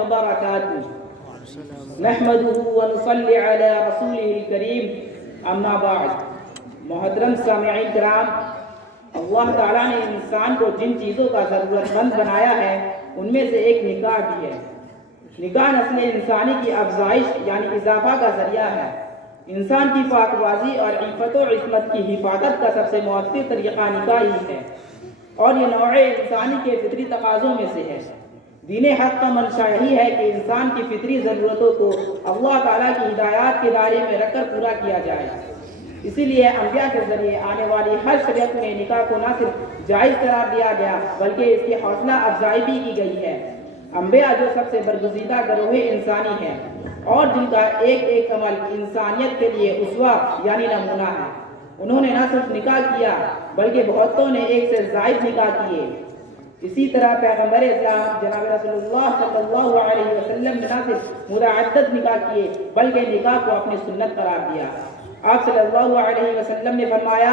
وبركاته نحمده ونصلي على رسوله الكريم اما بعد. محترم سامعین کرام، اللہ تعالیٰ نے انسان کو جن چیزوں کا ضرورت مند بنایا ہے ان میں سے ایک نکاح بھی ہے. نکاح نسل انسانی کی افزائش یعنی اضافہ کا ذریعہ ہے. انسان کی پاک بازی اور عفت و عصمت کی حفاظت کا سب سے مؤثر طریقہ نکاح ہی ہے، اور یہ نوع انسانی کے فطری تقاضوں میں سے ہے. دین حق کا منشا یہی ہے کہ انسان کی فطری ضرورتوں کو اللہ تعالیٰ کی ہدایات کے دائرے میں رکھ کر پورا کیا جائے. اسی لیے انبیاء کے ذریعے آنے والی ہر شریعت میں نکاح کو نہ صرف جائز قرار دیا گیا بلکہ اس کی حوصلہ افزائی بھی کی گئی ہے. انبیاء جو سب سے برگزیدہ گروہ انسانی ہیں اور جن کا ایک ایک عمل انسانیت کے لیے اسوہ یعنی نمونہ ہے، انہوں نے نہ صرف نکاح کیا بلکہ بہتوں نے ایک سے زائد نکاح کیے. اسی طرح پیغمبر اسلام جناب رسول اللہ صلی اللہ علیہ وسلم نے نہ صرف متعدد نکاح کیے بلکہ نکاح کو اپنی سنت قرار دیا. آپ صلی اللہ علیہ وسلم نے فرمایا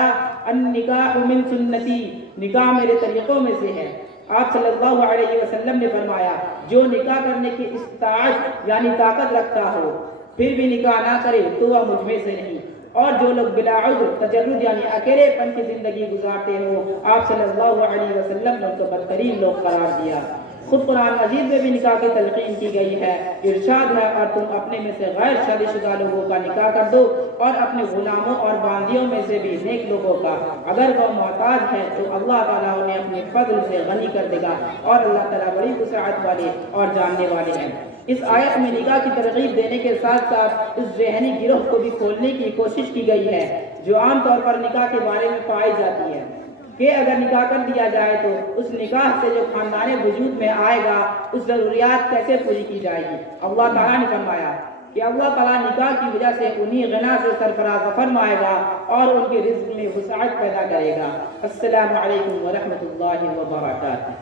النکاح من سنتی، نکاح میرے طریقوں میں سے ہے. آپ صلی اللہ علیہ وسلم نے فرمایا جو نکاح کرنے کی استطاعت یعنی طاقت رکھتا ہو پھر بھی نکاح نہ کرے تو وہ مجھ میں سے نہیں. اور جو لوگ بلا عذر تجرد یعنی اکیلے پن کی زندگی گزارتے ہو آپ صلی اللہ علیہ وسلم نے ان کو بدترین لوگ قرار دیا. خود قرآن مجید میں بھی نکاح کی تلقین کی گئی ہے. ارشاد ہے اور تم اپنے میں سے غیر شادی شدہ لوگوں کا نکاح کر دو اور اپنے غلاموں اور باندیوں میں سے بھی نیک لوگوں کا، اگر وہ محتاج ہے تو اللہ تعالیٰ انہیں اپنے فضل سے غنی کر دے گا اور اللہ تعالیٰ بڑی وسعت والے اور جاننے والے ہیں. اس آیت میں نکاح کی ترغیب دینے کے ساتھ ساتھ اس ذہنی گروہ کو بھی کھولنے کی کوشش کی گئی ہے جو عام طور پر نکاح کے بارے میں پائی جاتی ہے کہ اگر نکاح کر دیا جائے تو اس نکاح سے جو خاندان وجود میں آئے گا اس ضروریات کیسے پوری کی جائے گی. اللہ تعالیٰ نے فرمایا کہ اللہ تعالیٰ نکاح کی وجہ سے انہی غنا سے سرفراز فرمائے گا اور ان کے رزق میں وسعت پیدا کرے گا. السلام علیکم ورحمۃ اللہ وبرکاتہ.